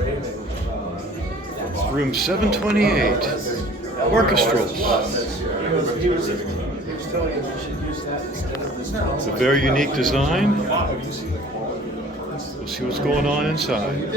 It's room 728. Orchestalls. It's a very unique design. We'll see what's going on inside.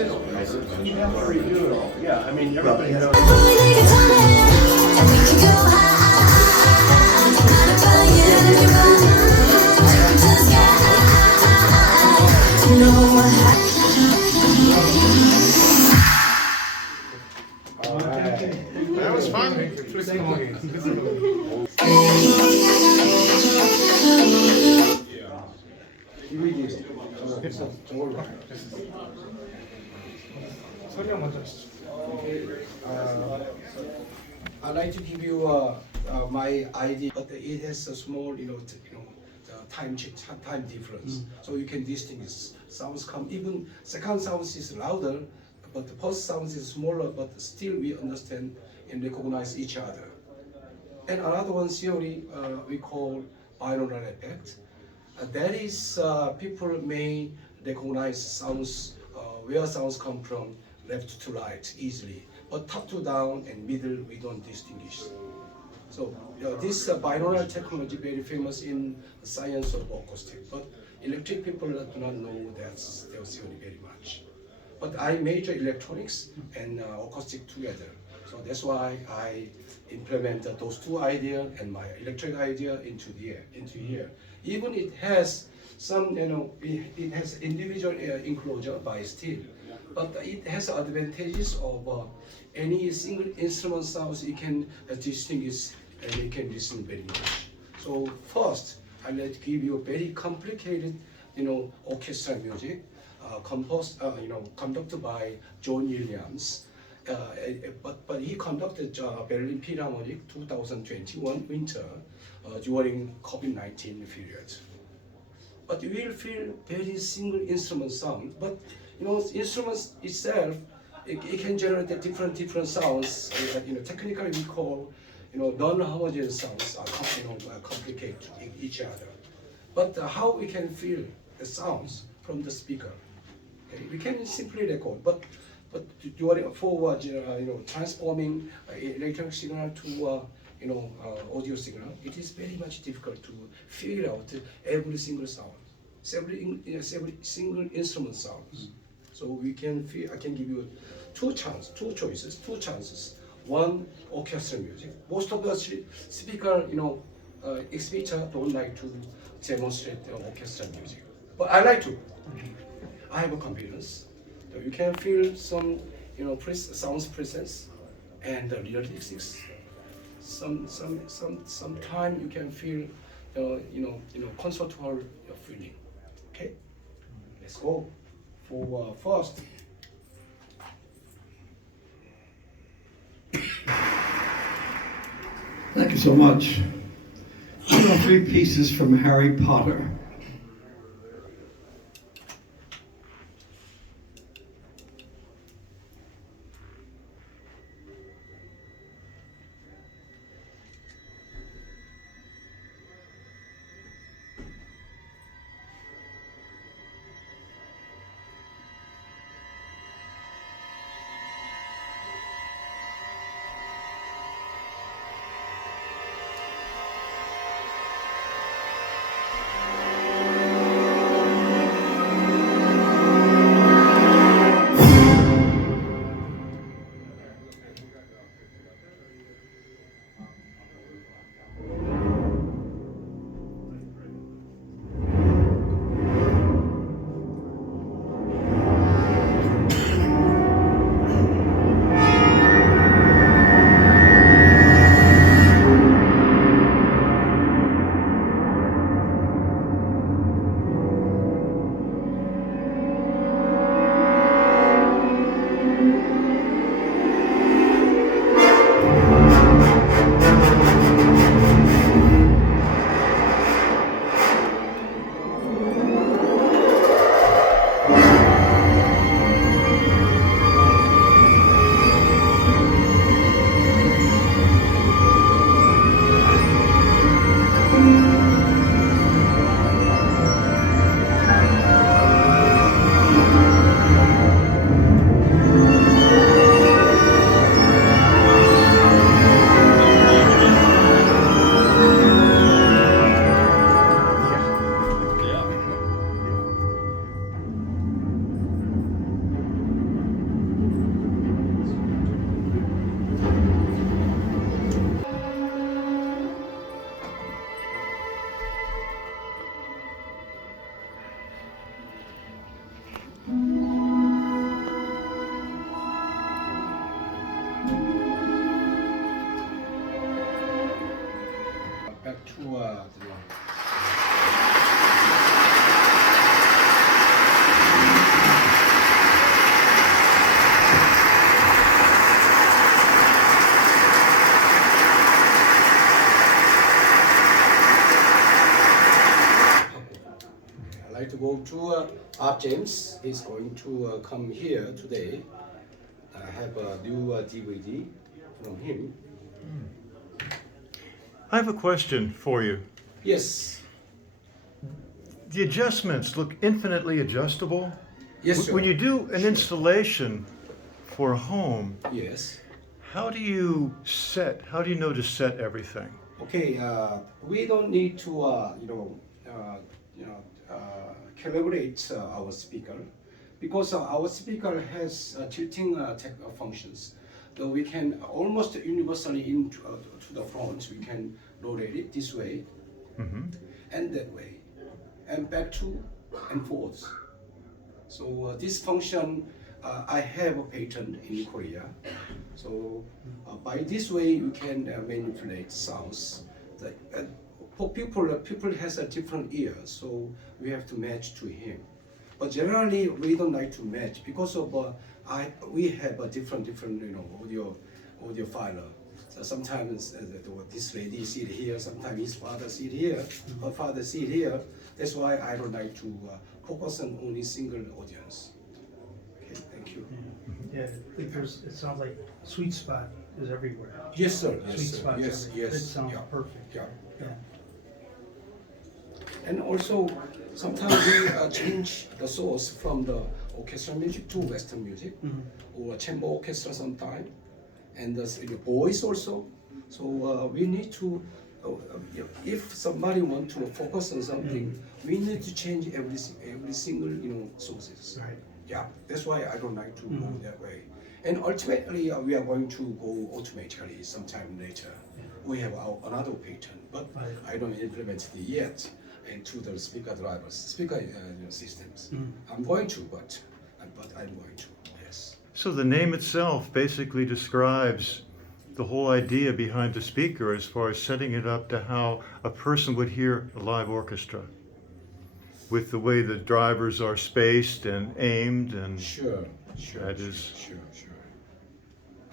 That was fun. I'd like to give you my idea, but it has a small, the time difference, so you can distinguish. Sounds come even second sounds is louder, but the first sounds is smaller, but still we understand and recognize each other. And another one theory we call binaural effect. That is, people may recognize sounds where sounds come from left to right easily, but top to down and middle we don't distinguish. So this binaural technology very famous in science of acoustics, but electric people do not know that theory very much. But I major electronics and acoustic together, so that's why I implemented those two ideas and my electric idea into here. Even it has some, it has individual enclosure by steel, but it has advantages of any single instrument sounds you can distinguish and you can listen very much. So first, I'd like to give you a very complicated, orchestra music, conducted by John Williams. But he conducted Berlin Philharmonic 2021 winter during COVID-19 period. But you will feel very single instrument sound. But instruments itself, it can generate different sounds. Technically we call non-homogeneous sounds complicate each other. But how we can feel the sounds from the speaker? Okay? We can simply record, but during forward, transforming electronic signal to audio signal, it is very much difficult to figure out every single sound, every single instrument sounds. So we can feel. I can give you two chances. One, orchestra music. Most of the speaker, exhibitor don't like to demonstrate the orchestra music, but I like to. I have a confidence. So you can feel some, sounds presence and the lyrics. Sometime you can feel, concert hall feeling. Okay, let's go for first. Thank you so much. 2 or 3 pieces from Harry Potter. to James is going to come here today. I have a new DVD from him. I have a question for you. Yes. The adjustments look infinitely adjustable. Yes, sir. When you do an installation for a home, Yes. how do you know to set everything? Okay. We don't need to calibrate our speaker because our speaker has tilting functions. So we can almost universally into to the front. We can rotate it this way and that way, and back to and forth. So this function I have a patent in Korea. So by this way you can manipulate sounds. For people has a different ear, so we have to match to him. But generally we don't like to match because of we have a different audio filer. So sometimes this lady sit here, sometimes his father sit here, her father sit here. That's why I don't like to focus on only single audience. Okay, thank you. Yeah, I think it sounds like sweet spot is everywhere. Yes, sir. Yes, Sweet sir. spots Yes, everywhere. yes. It sounds Yeah. perfect. Yeah. Yeah. And also, sometimes we change the source from the orchestral music to Western music, or chamber orchestra sometime, and the voice also. So we need to, if somebody want to focus on something, we need to change every single sources. Right. Yeah, that's why I don't like to go that way. And ultimately, we are going to go automatically sometime later. We have another patent, but Right. I don't implement it yet into the speaker drivers, speaker systems. I'm going to, but I'm going to. Yes. So the name itself basically describes the whole idea behind the speaker as far as setting it up to how a person would hear a live orchestra, with the way the drivers are spaced and aimed and Sure. That is- Sure.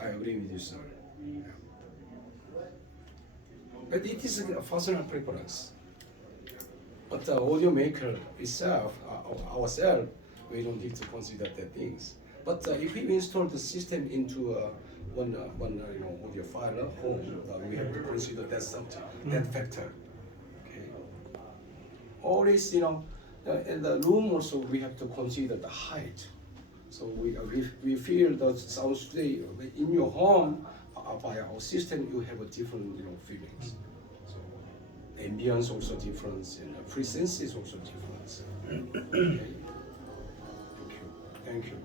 I agree with you, sir. Yeah. But it is a personal preference. But the audio maker itself, ourselves, we don't need to consider that things. But if we install the system into one audio file home, we have to consider that something, that factor. Okay. Always, in the room also we have to consider the height. So we feel the sound today in your home by our system you have a different feelings. So ambience also different and presence is also different. Okay. Thank you.